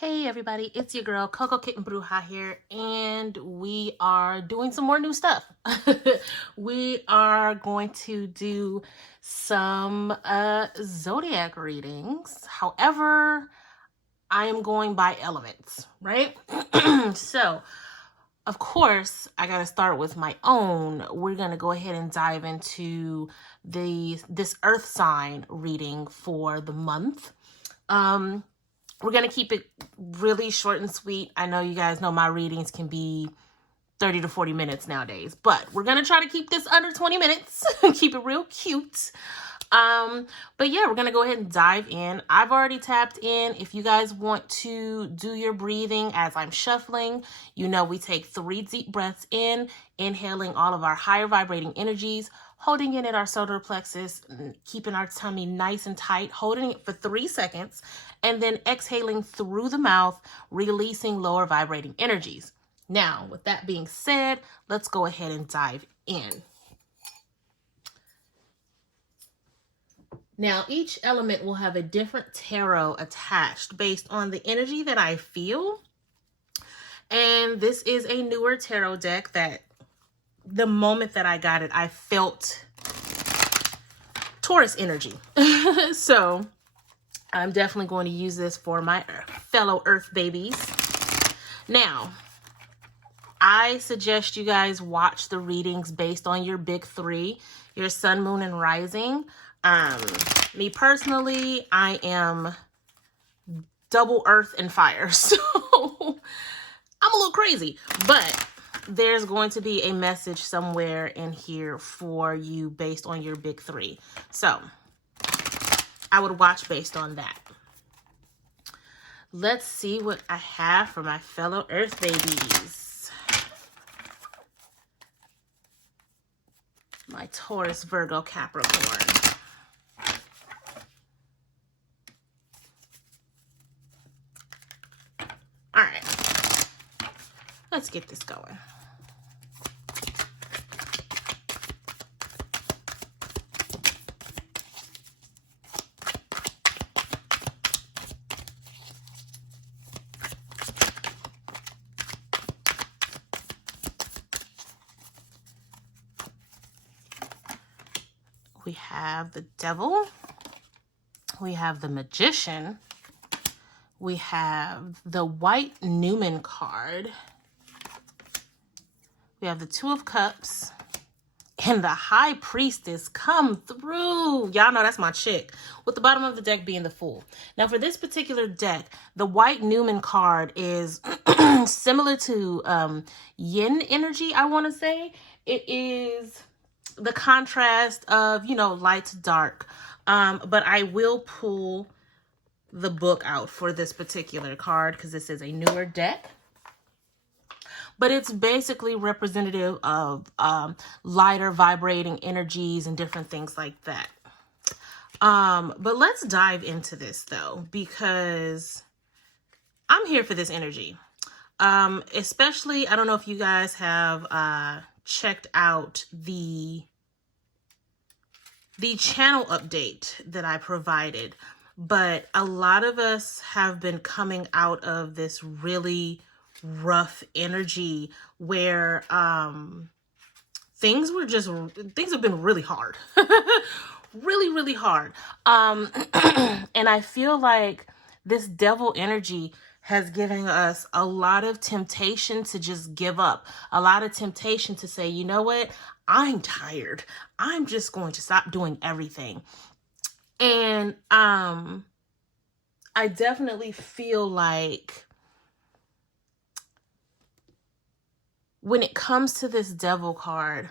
Hey everybody, it's your girl Coco Kitten Bruja here, and we are doing some more new stuff. We are going to do some zodiac readings. However, I am going by elements, right? So, of course, I got to start with my own. We're going to go ahead and dive into this earth sign reading for the month. We're going to keep it really short and sweet. I know you guys know my readings can be 30 to 40 minutes nowadays, but we're going to try to keep this under 20 minutes and keep it real cute. But yeah, we're going to go ahead and dive in. I've already tapped in. If you guys want to do your breathing as I'm shuffling, you know we take 3 deep breaths in, inhaling all of our higher vibrating energies, holding it at our solar plexus, keeping our tummy nice and tight, holding it for 3 seconds, and then exhaling through the mouth, releasing lower vibrating energies. Now, with that being said, let's go ahead and dive in. Now, each element will have a different tarot attached based on the energy that I feel. And this is a newer tarot deck that the moment that I got it, I felt Taurus energy. So I'm definitely going to use this for my fellow Earth babies. Now, I suggest you guys watch the readings based on your big 3, your sun, moon, and rising. Me personally, I am double earth and fire, so I'm a little crazy, but there's going to be a message somewhere in here for you based on your big 3. So I would watch based on that. Let's see what I have for my fellow earth babies. My Taurus, Virgo, Capricorn. All right, let's get this going. We have the Devil. We have the Magician. We have the White Newman card. We have the 2 of Cups. And the High Priestess come through. Y'all know that's my chick. With the bottom of the deck being the Fool. Now for this particular deck, the White Newman card is similar to Yin energy, I want to say. It is the contrast of, you know, light to dark. But I will pull the book out for this particular card because this is a newer deck. But it's basically representative of lighter vibrating energies and different things like that. But let's dive into this though, because I'm here for this energy. Especially, I don't know if you guys have checked out the channel update that I provided, but a lot of us have been coming out of this really rough energy where things have been really hard. really hard. And I feel like this devil energy has given us a lot of temptation to just give up, a lot of temptation to say, you know what, I'm tired, I'm just going to stop doing everything. And I definitely feel like when it comes to this Devil card,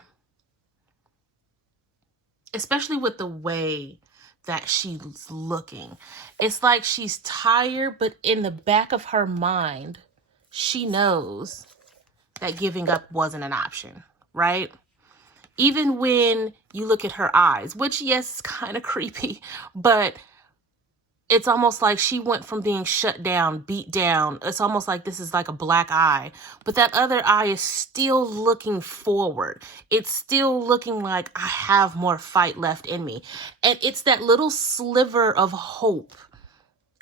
especially with the way that she's looking, it's like she's tired, but in the back of her mind, she knows that giving up wasn't an option, right? Even when you look at her eyes, which, yes, is kind of creepy, but it's almost like she went from being shut down, beat down. It's almost like this is like a black eye, but that other eye is still looking forward. It's still looking like I have more fight left in me. And it's that little sliver of hope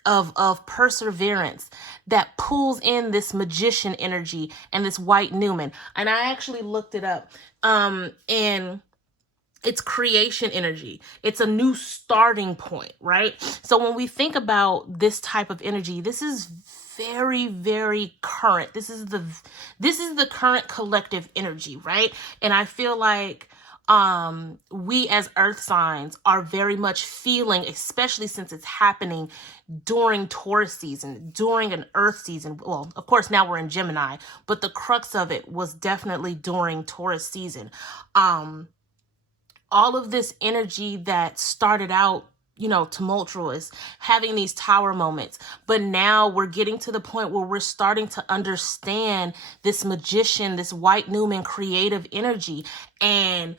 of perseverance that pulls in this magician energy and this white Newman. And I actually looked it up. And it's creation energy. It's a new starting point, right? So when we think about this type of energy, this is very, very current. This is the current collective energy, right? And I feel like we as earth signs are very much feeling, especially since it's happening during Taurus season, during an earth season. Well, of course, now we're in Gemini, but the crux of it was definitely during Taurus season. All of this energy that started out, tumultuous, having these tower moments. But now we're getting to the point where we're starting to understand this magician, this white Newman creative energy. And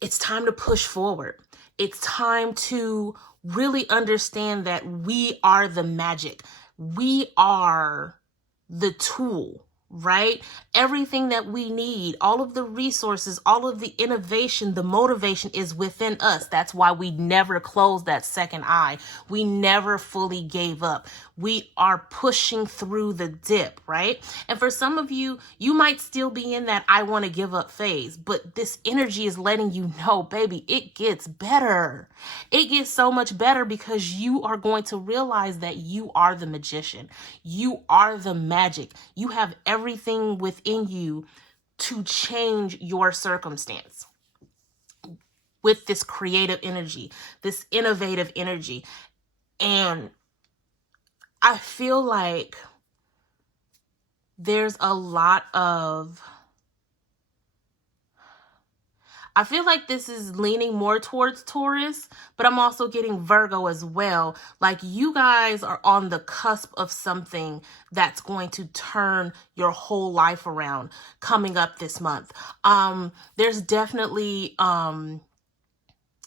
it's time to push forward. It's time to really understand that we are the magic. We are the tool, right? Everything that we need, all of the resources, all of the innovation, the motivation is within us. That's why we never closed that second eye. We never fully gave up. We are pushing through the dip, right? And for some of you, you might still be in that I want to give up phase, but this energy is letting you know, baby, it gets better. It gets so much better because you are going to realize that you are the magician. You are the magic. You have everything within you to change your circumstance with this creative energy, this innovative energy. And I feel like there's a lot of, I feel like this is leaning more towards Taurus, but I'm also getting Virgo as well. Like you guys are on the cusp of something that's going to turn your whole life around coming up this month. There's definitely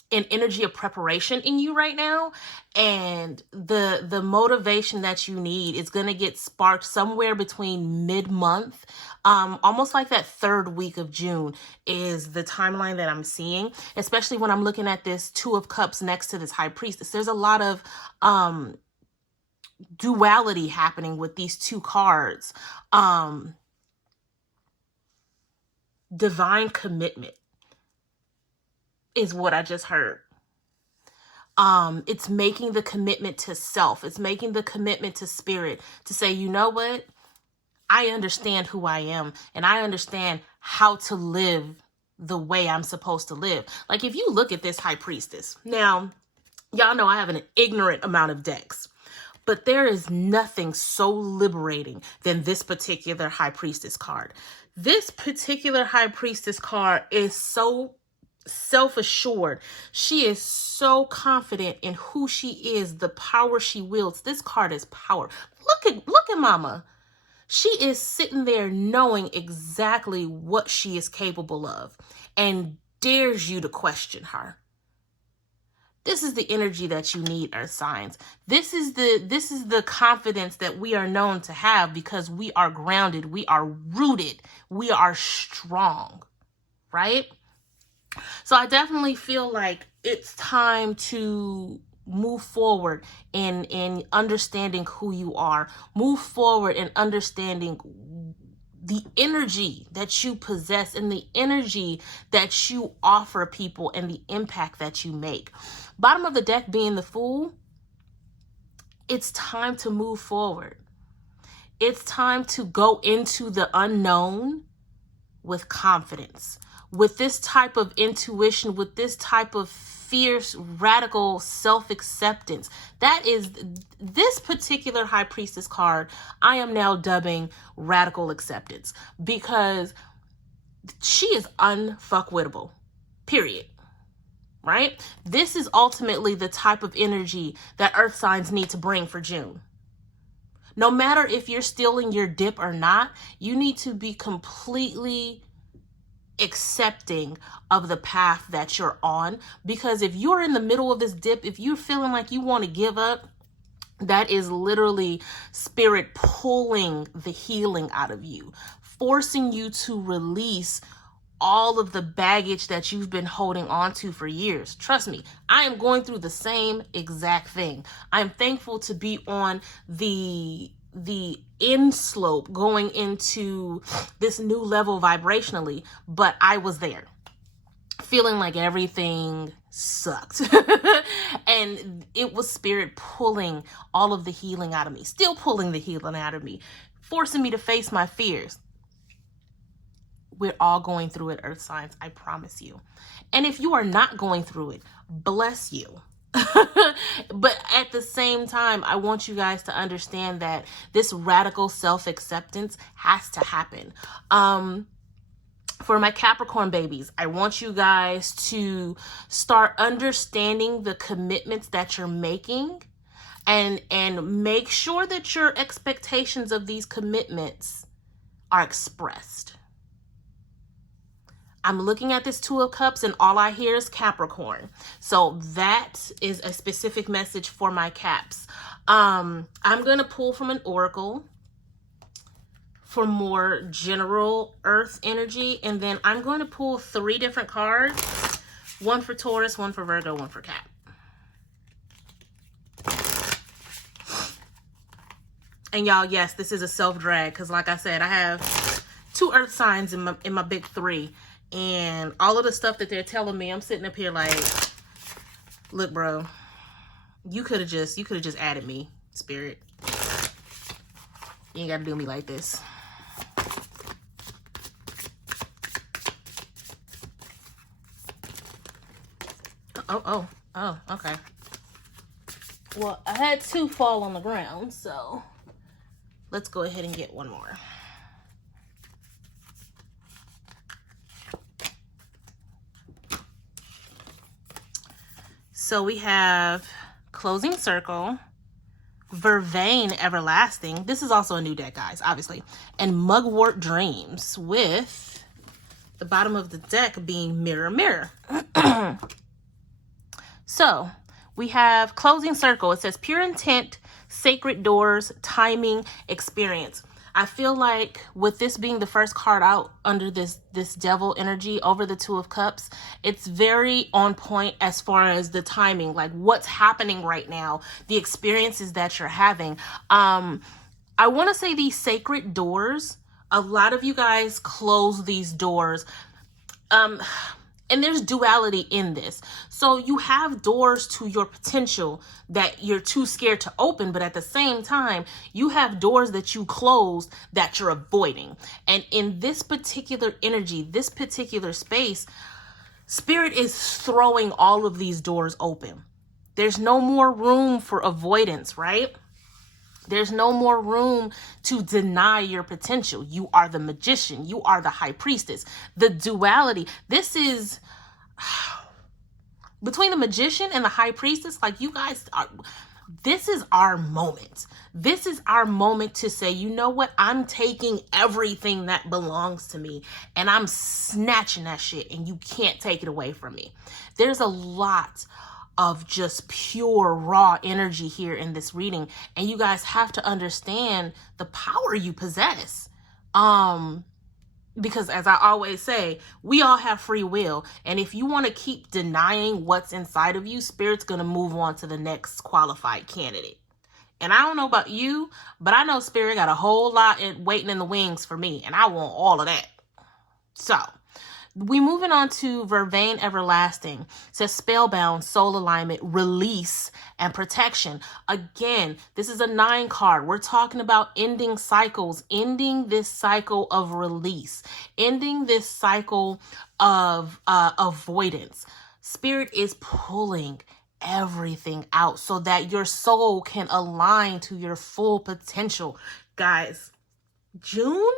an energy of preparation in you right now, and the motivation that you need is going to get sparked somewhere between mid-month, almost like that third week of June is the timeline that I'm seeing, especially when I'm looking at this Two of Cups next to this High Priestess. There's a lot of duality happening with these two cards. Divine commitment is what I just heard. It's making the commitment to self. It's making the commitment to spirit to say, you know what? I understand who I am and I understand how to live the way I'm supposed to live. Like if you look at this High Priestess, now, y'all know I have an ignorant amount of decks, but there is nothing so liberating than this particular High Priestess card. This particular High Priestess card is so self-assured. She is so confident in who she is, the power she wields. This card is power. Look at mama. She is sitting there knowing exactly what she is capable of and dares you to question her. This is the energy that you need, earth signs. This is the confidence that we are known to have because we are grounded, we are rooted, we are strong, right? So I feel like it's time to move forward in understanding who you are. Move forward in understanding the energy that you possess and the energy that you offer people and the impact that you make. Bottom of the deck being the Fool, it's time to move forward. It's time to go into the unknown with confidence, with this type of intuition, with this type of fierce, radical self-acceptance. That is this particular High Priestess card I am now dubbing radical acceptance because she is unfuckwittable, period. Right? This is ultimately the type of energy that earth signs need to bring for June. No matter if you're still in your dip or not, you need to be completely accepting of the path that you're on, because if you're in the middle of this dip, if you're feeling like you want to give up, that is literally spirit pulling the healing out of you, forcing you to release all of the baggage that you've been holding on to for years. Trust me, I am going through the same exact thing. I'm thankful to be on the end slope going into this new level vibrationally, but I was there feeling like everything sucked. And it was spirit pulling all of the healing out of me, still pulling the healing out of me, forcing me to face my fears. We're all going through it, earth signs, I promise you. And if you are not going through it, bless you. But at the same time, I want you guys to understand that this radical self-acceptance has to happen. For my Capricorn babies, I want you guys to start understanding the commitments that you're making, and make sure that your expectations of these commitments are expressed. I'm looking at this Two of Cups and all I hear is Capricorn. So that is a specific message for my Caps. I'm going to pull from an oracle for more general earth energy. And then I'm going to pull 3 different cards. One for Taurus, one for Virgo, one for Cap. And y'all, yes, this is a self-drag. Because like I said, I have 2 earth signs in my big 3. And all of the stuff that they're telling me, I'm sitting up here like, look, bro, you could have just added me, spirit. You ain't got to do me like this. Oh, okay. Well, I had 2 fall on the ground, so let's go ahead and get one more. So we have Closing Circle, Vervain Everlasting. This is also a new deck, guys, obviously. And Mugwort Dreams, with the bottom of the deck being Mirror, Mirror. So we have Closing Circle. It says pure intent, sacred doors, timing, experience. I feel like with this being the first card out under this devil energy over the Two of Cups, it's very on point as far as the timing, like what's happening right now, the experiences that you're having. I want to say these sacred doors, a lot of you guys close these doors. And there's duality in this. So you have doors to your potential that you're too scared to open, but at the same time, you have doors that you closed that you're avoiding. And in this particular energy, this particular space, spirit is throwing all of these doors open. There's no more room for avoidance, right? There's no more room to deny your potential. You are the magician. You are the high priestess. The duality. This is between the magician and the high priestess. Like, you guys are, this is our moment. This is our moment to say, you know what? I'm taking everything that belongs to me and I'm snatching that shit, and you can't take it away from me. There's a lot of just pure raw energy here in this reading, and you guys have to understand the power you possess, because as I always say, we all have free will, and if you want to keep denying what's inside of you, spirit's gonna move on to the next qualified candidate. And I don't know about you, but I know spirit got a whole lot waiting in the wings for me, and I want all of that. So we moving on to Vervain Everlasting. It says spellbound, soul alignment, release, and protection. Again, this is a 9 card. We're talking about ending cycles, ending this cycle of release, ending this cycle of avoidance. Spirit is pulling everything out so that your soul can align to your full potential. Guys, June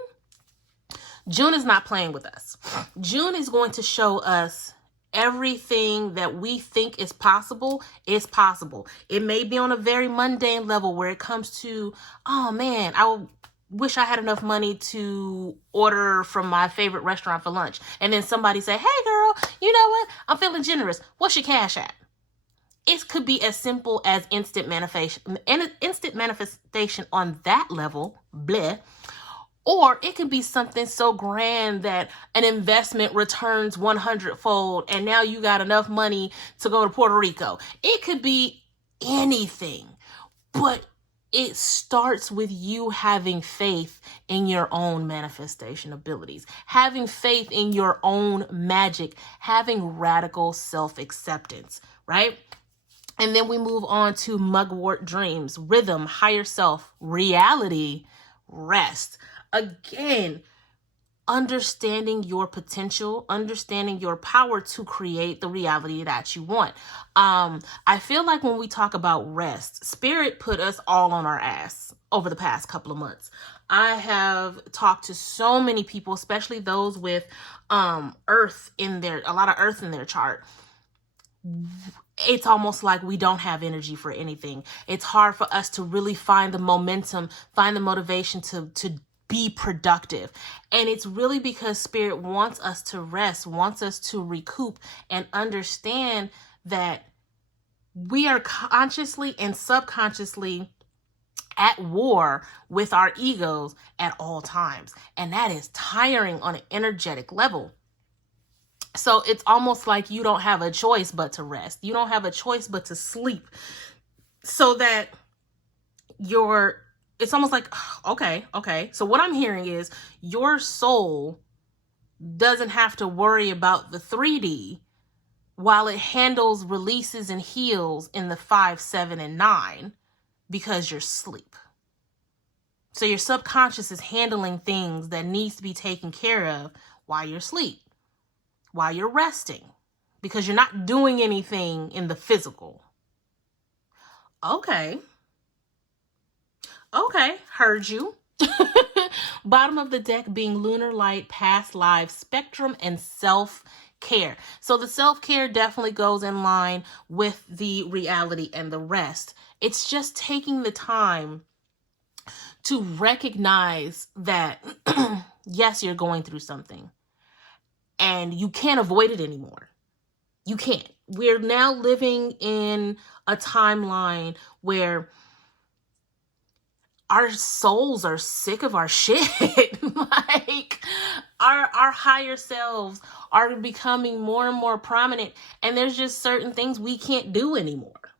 is not playing with us. June is going to show us everything that we think is possible is possible. It may be on a very mundane level where it comes to, oh man, I wish I had enough money to order from my favorite restaurant for lunch. And then somebody say, hey girl, you know what? I'm feeling generous. What's your cash app? It could be as simple as instant manifestation on that level, bleh. Or it could be something so grand that an investment returns 100-fold and now you got enough money to go to Puerto Rico. It could be anything, but it starts with you having faith in your own manifestation abilities, having faith in your own magic, having radical self-acceptance, right? And then we move on to mugwort dreams, rhythm, higher self, reality, rest. Again, understanding your potential, understanding your power to create the reality that you want. I feel like when we talk about rest, Spirit put us all on our ass over the past couple of months. I have talked to so many people, especially those with a lot of earth in their chart. It's almost like we don't have energy for anything. It's hard for us to really find the momentum, find the motivation to be productive. And it's really because Spirit wants us to rest, wants us to recoup and understand that we are consciously and subconsciously at war with our egos at all times. And that is tiring on an energetic level. So it's almost like you don't have a choice but to rest. You don't have a choice but to sleep, so that it's almost like, okay. So what I'm hearing is your soul doesn't have to worry about the 3D while it handles, releases, and heals in the 5, 7, and 9 because you're asleep. So your subconscious is handling things that needs to be taken care of while you're asleep, while you're resting, because you're not doing anything in the physical. Okay, heard you. Bottom of the deck being lunar light, past lives, spectrum, and self-care. So the self-care definitely goes in line with the reality and the rest. It's just taking the time to recognize that, yes, you're going through something and you can't avoid it anymore. You can't. We're now living in a timeline where our souls are sick of our shit. Like our higher selves are becoming more and more prominent, and there's just certain things we can't do anymore.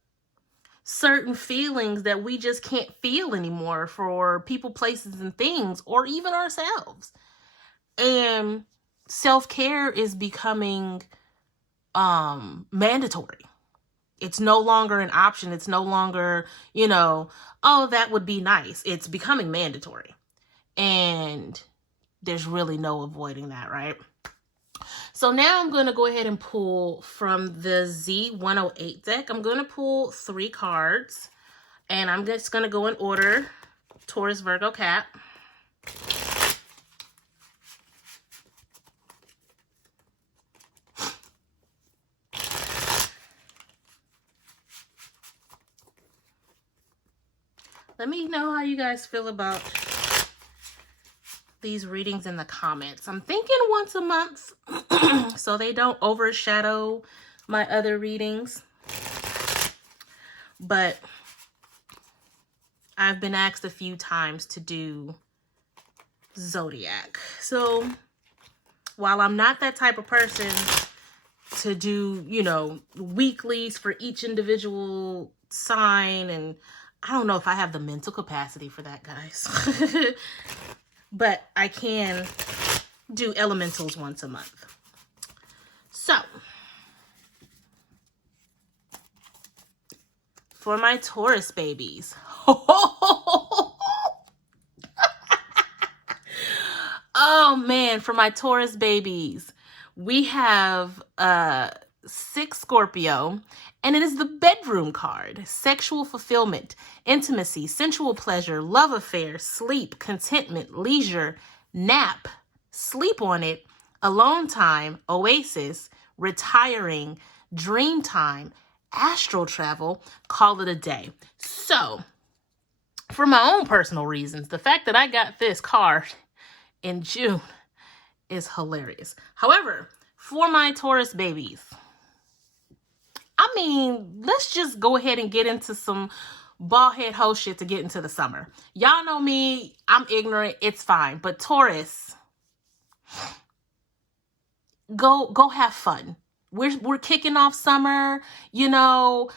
Certain feelings that we just can't feel anymore for people, places, and things, or even ourselves. And self-care is becoming mandatory. It's no longer an option. It's no longer, oh, that would be nice. It's becoming mandatory. And there's really no avoiding that, right? So now I'm going to go ahead and pull from the Z108 deck. I'm going to pull 3 cards. And I'm just going to go in order. Taurus, Virgo, Cap. Let me know how you guys feel about these readings in the comments. I'm thinking once a month so they don't overshadow my other readings. But I've been asked a few times to do Zodiac. So while I'm not that type of person to do, weeklies for each individual sign, and I don't know if I have the mental capacity for that, guys. But I can do elementals once a month. So, for my Taurus babies. Oh, man, for my Taurus babies, we have 6 Scorpio. And it is the bedroom card. Sexual fulfillment, intimacy, sensual pleasure, love affair, sleep, contentment, leisure, nap, sleep on it, alone time, oasis, retiring, dream time, astral travel, call it a day. So, for my own personal reasons, the fact that I got this card in June is hilarious. However, for my Taurus babies, let's just go ahead and get into some bald head hoe shit to get into the summer. Y'all know me. I'm ignorant. It's fine. But Taurus, go have fun. We're kicking off summer, you know.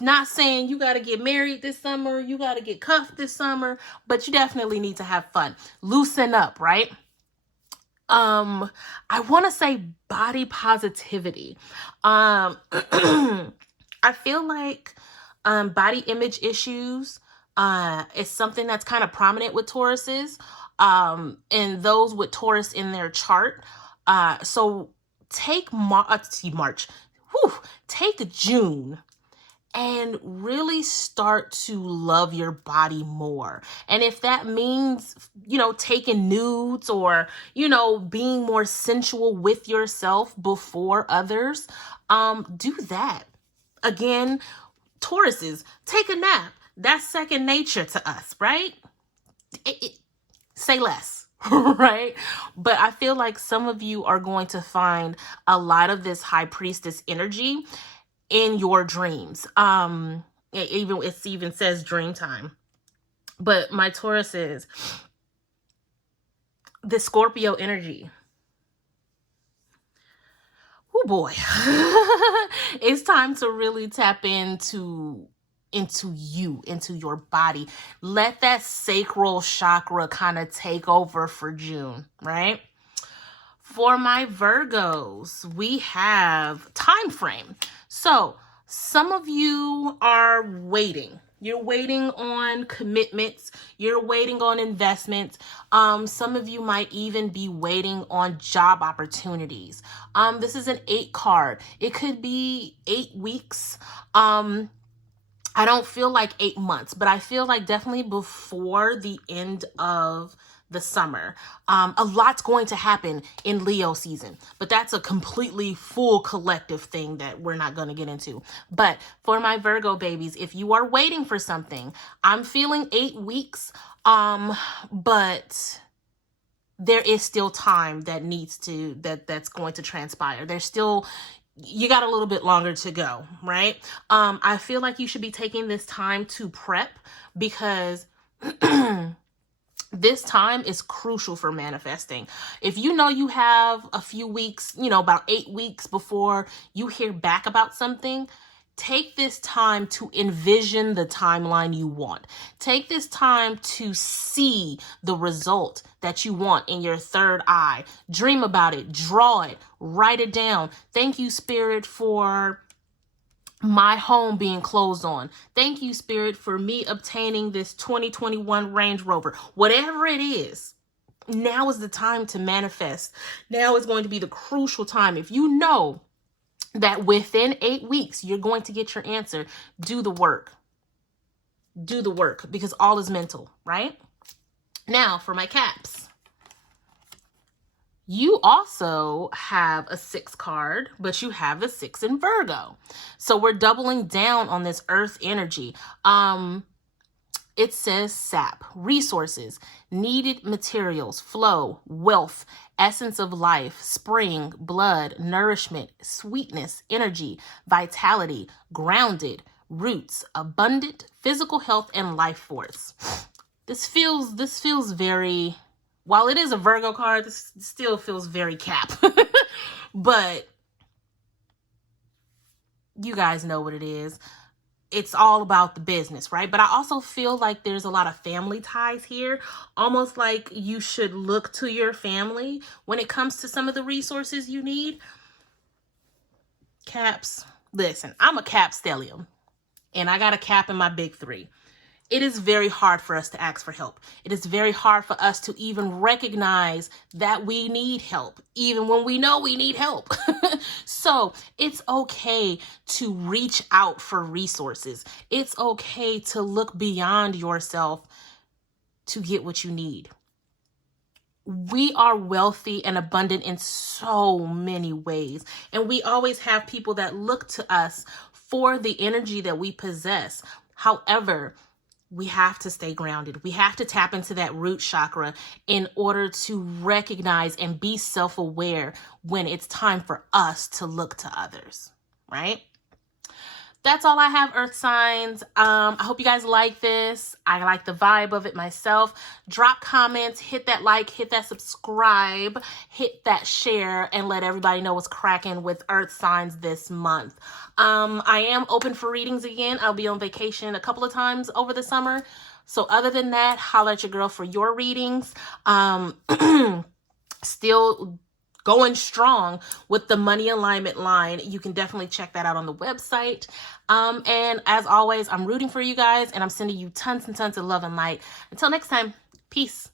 Not saying you got to get married this summer, you got to get cuffed this summer, but you definitely need to have fun. Loosen up, right? I want to say body positivity. I feel like body image issues is something that's kind of prominent with Tauruses, and those with Taurus in their chart. So take take June and really start to love your body more. And if that means, you know, taking nudes or, you know, being more sensual with yourself before others, do that. Again, Tauruses, take a nap. That's second nature to us, right? Say less. Right? But I feel like some of you are going to find a lot of this high priestess energy in your dreams. It even says dream time. But my Taurus is the Scorpio energy. Oh boy. It's time to really tap into you, into your body. Let that sacral chakra kind of take over for June, right? For my Virgos, we have time frame. So some of you are waiting. You're waiting on commitments. You're waiting on investments. Some of you might even be waiting on job opportunities. This is an 8 card. It could be 8 weeks. I don't feel like 8 months, but I feel like definitely before the end of the summer. A lot's going to happen in Leo season, but that's a completely full collective thing that we're not going to get into. But for my Virgo babies, if you are waiting for something, I'm feeling 8 weeks, but there is still time that's going to transpire. There's still, you got a little bit longer to go, right? I feel like you should be taking this time to prep, because this time is crucial for manifesting. If you know you have a few weeks, you know, about 8 weeks before you hear back about something, take this time to envision the timeline you want. Take this time to see the result that you want in your third eye. Dream about it, draw it, write it down. Thank you, Spirit, for my home being closed on. Thank you, Spirit, for me obtaining this 2021 Range Rover. Whatever it is, now is the time to manifest. Now is going to be the crucial time. If you know that within 8 weeks you're going to get your answer, do the work. Do the work, because all is mental, right? Now for my Caps. You also have a 6 card, but you have the 6 in Virgo. So we're doubling down on this earth energy. It says sap, resources, needed materials, flow, wealth, essence of life, spring, blood, nourishment, sweetness, energy, vitality, grounded, roots, abundant, physical health, and life force. This feels very, while it is a Virgo card, this still feels very Cap. But you guys know what it is. It's all about the business, right? But I also feel like there's a lot of family ties here. Almost like you should look to your family when it comes to some of the resources you need. Caps, listen, I'm a Cap stellium, and I got a Cap in my big 3. It is very hard for us to ask for help. It is very hard for us to even recognize that we need help, even when we know we need help. So it's okay to reach out for resources. It's okay to look beyond yourself to get what you need. We are wealthy and abundant in so many ways, and we always have people that look to us for the energy that we possess. However, we have to stay grounded. We have to tap into that root chakra in order to recognize and be self-aware when it's time for us to look to others, right? that's all I have, Earth signs. I hope you guys like this. I like the vibe of it myself. Drop comments, hit that like, hit that subscribe, hit that share, and let everybody know what's cracking with Earth signs this month. I am open for readings again. I'll be on vacation a couple of times over the summer. So other than that, holla at your girl for your readings. Still going strong with the money alignment line. You can definitely check that out on the website. And as always, I'm rooting for you guys, and I'm sending you tons and tons of love and light. Until next time, peace.